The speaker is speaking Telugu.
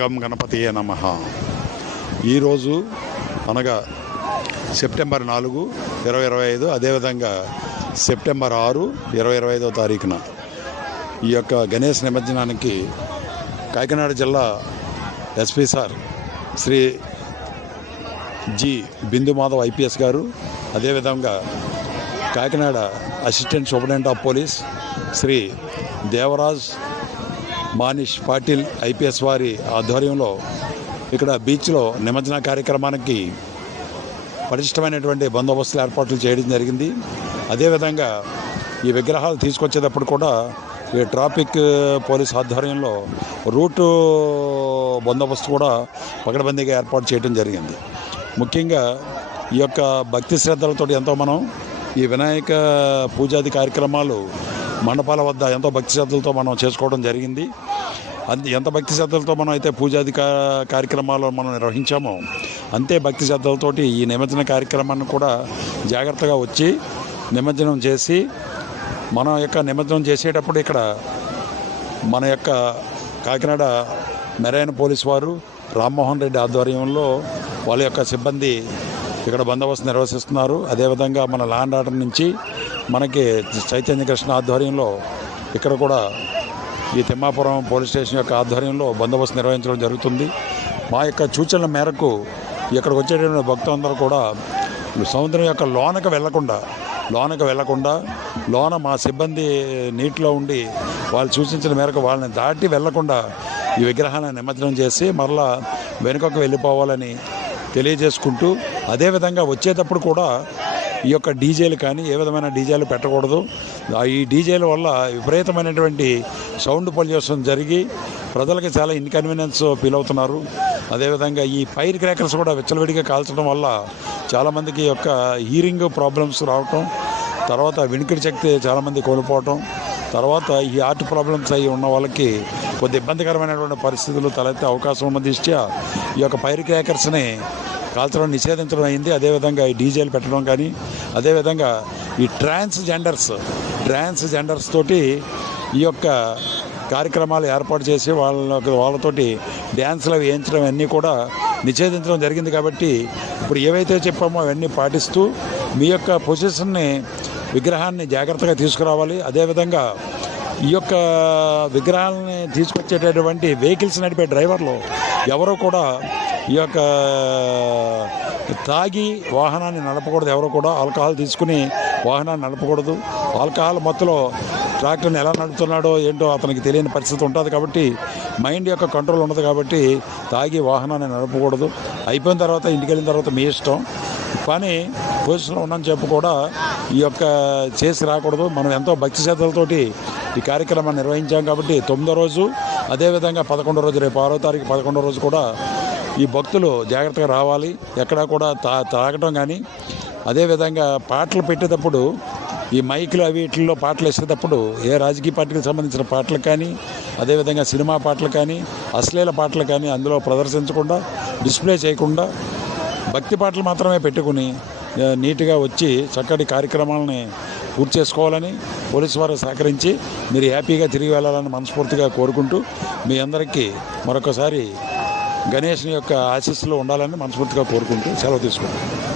గం గణపతియే నమ. ఈరోజు అనగా సెప్టెంబర్ నాలుగు ఇరవై ఇరవై ఐదు అదేవిధంగా సెప్టెంబర్ ఆరు ఇరవై ఇరవై ఐదో తారీఖున ఈ యొక్క గణేష్ నిమజ్జనానికి కాకినాడ జిల్లా SP sir Shri G Bindu Madhav IPS గారు అదేవిధంగా Kakinada assistant superintendent of police Shri Devaraj Manish Patil IPS వారి ఆధ్వర్యంలో ఇక్కడ బీచ్లో నిమజ్జన కార్యక్రమానికి పటిష్టమైనటువంటి బందోబస్తులు ఏర్పాట్లు చేయడం జరిగింది. అదేవిధంగా ఈ విగ్రహాలు తీసుకొచ్చేటప్పుడు కూడా ఈ ట్రాఫిక్ పోలీస్ ఆధ్వర్యంలో రూటు బందోబస్తు కూడా పకడ్బందీగా ఏర్పాటు చేయడం జరిగింది. ముఖ్యంగా ఈ యొక్క భక్తి శ్రద్ధలతో ఎంతో మనం ఈ వినాయక పూజాది కార్యక్రమాలు మండపాల వద్ద ఎంతో భక్తి శ్రద్ధలతో మనం చేసుకోవడం జరిగింది. అంతే ఎంత భక్తి శ్రద్ధలతో మనం అయితే పూజాది కార్యక్రమాలు మనం నిర్వహించామో అంతే భక్తి శ్రద్ధలతోటి ఈ నిమజ్జన కార్యక్రమాన్ని కూడా జాగ్రత్తగా వచ్చి నిమజ్జనం చేసి మన యొక్క నిమజ్జనం చేసేటప్పుడు ఇక్కడ మన యొక్క కాకినాడ మెరైన్ పోలీస్ వారు రామ్మోహన్ రెడ్డి ఆధ్వర్యంలో వాళ్ళ యొక్క సిబ్బంది ఇక్కడ బందోబస్తు నిర్వహిస్తున్నారు. అదేవిధంగా మన ల్యాండ్ ఆర్డర్ నుంచి మనకి చైతన్య కృష్ణ ఆధ్వర్యంలో ఇక్కడ కూడా ఈ తిమ్మాపురం పోలీస్ స్టేషన్ యొక్క ఆధ్వర్యంలో బందోబస్తు నిర్వహించడం జరుగుతుంది. మా యొక్క సూచనల మేరకు ఇక్కడికి వచ్చేటువంటి భక్తులందరూ కూడా సముద్రం యొక్క లోనకు వెళ్ళకుండా లోనకు వెళ్ళకుండా లోన మా సిబ్బంది నీటిలో ఉండి వాళ్ళు సూచించిన మేరకు వాళ్ళని దాటి వెళ్ళకుండా ఈ విగ్రహాన్ని నిమజ్జనం చేసి మరలా వెనుకకు వెళ్ళిపోవాలని తెలియజేసుకుంటూ అదేవిధంగా వచ్చేటప్పుడు కూడా ఈ యొక్క డీజేలు కానీ ఏ విధమైన డీజేలు పెట్టకూడదు. ఈ డీజేల వల్ల విపరీతమైనటువంటి సౌండ్ పొల్యూషన్ జరిగి ప్రజలకి చాలా ఇన్కన్వీనియన్స్ ఫీల్ అవుతున్నారు. అదేవిధంగా ఈ ఫైర్ క్రాకర్స్ కూడా విచ్చలవిడిగా కాల్చడం వల్ల చాలామందికి యొక్క హీరింగ్ ప్రాబ్లమ్స్ రావటం తర్వాత వినికిడి శక్తి చాలామంది కోల్పోవటం తర్వాత ఈ హార్ట్ ప్రాబ్లమ్స్ అయి ఉన్న వాళ్ళకి కొద్ది ఇబ్బందికరమైనటువంటి పరిస్థితులు తలెత్తే అవకాశం ఉన్న దృష్ట్యా ఈ యొక్క ఫైర్ క్రాకర్స్ని కాల్చడం నిషేధించడం అయింది. అదేవిధంగా ఈ డీజేలు పెట్టడం కానీ అదేవిధంగా ఈ ట్రాన్స్ జెండర్స్ ట్రాన్స్ జెండర్స్ తోటి ఈ యొక్క కార్యక్రమాలు ఏర్పాటు చేసి వాళ్ళ వాళ్ళతోటి డ్యాన్సులు అవి వేయించడం అన్నీ కూడా నిషేధించడం జరిగింది కాబట్టి ఇప్పుడు ఏవైతే చెప్పామో అవన్నీ పాటిస్తూ మీ యొక్క పొజిషన్ని విగ్రహాన్ని జాగ్రత్తగా తీసుకురావాలి. అదేవిధంగా ఈ యొక్క విగ్రహాలని తీసుకొచ్చేటటువంటి వెహికల్స్ నడిపే డ్రైవర్లు ఎవరు కూడా ఈ యొక్క తాగి వాహనాన్ని నడపకూడదు. ఎవరు కూడా ఆల్కహాల్ తీసుకుని వాహనాన్ని నడపకూడదు. ఆల్కహాల్ మత్తులో ట్రాక్టర్ని ఎలా నడుపుతున్నాడో ఏంటో అతనికి తెలియని పరిస్థితి ఉంటుంది కాబట్టి మైండ్ యొక్క కంట్రోల్ ఉండదు కాబట్టి తాగి వాహనాన్ని నడపకూడదు. అయిపోయిన తర్వాత ఇంటికి వెళ్ళిన తర్వాత మీ ఇష్టం. కానీ పొజిషన్లో ఉన్నాను చెప్పు కూడా ఈ యొక్క చేసి రాకూడదు. మనం ఎంతో భక్తి శ్రద్ధలతోటి ఈ కార్యక్రమాన్ని నిర్వహించాం కాబట్టి తొమ్మిదో రోజు అదేవిధంగా పదకొండో రోజు రేపు ఆరో తారీఖు పదకొండో రోజు కూడా ఈ భక్తులు జాగ్రత్తగా రావాలి. ఎక్కడా కూడా తా తాగటం కానీ అదేవిధంగా పాటలు పెట్టేటప్పుడు ఈ మైకులు అవి వీటిల్లో పాటలు వేసేటప్పుడు ఏ రాజకీయ పార్టీకి సంబంధించిన పాటలు కానీ అదేవిధంగా సినిమా పాటలు కానీ అశ్లీల పాటలు కానీ అందులో ప్రదర్శించకుండా డిస్ప్లే చేయకుండా భక్తి పాటలు మాత్రమే పెట్టుకుని నీట్గా వచ్చి చక్కటి కార్యక్రమాలని పూర్తి చేసుకోవాలని పోలీసు వారు సహకరించి మీరు హ్యాపీగా తిరిగి వెళ్ళాలని మనస్ఫూర్తిగా కోరుకుంటూ మీ అందరికీ మరొకసారి గణేష్ని యొక్క ఆశీస్సులో ఉండాలని మనస్ఫూర్తిగా కోరుకుంటూ సెలవు తీసుకుంటాం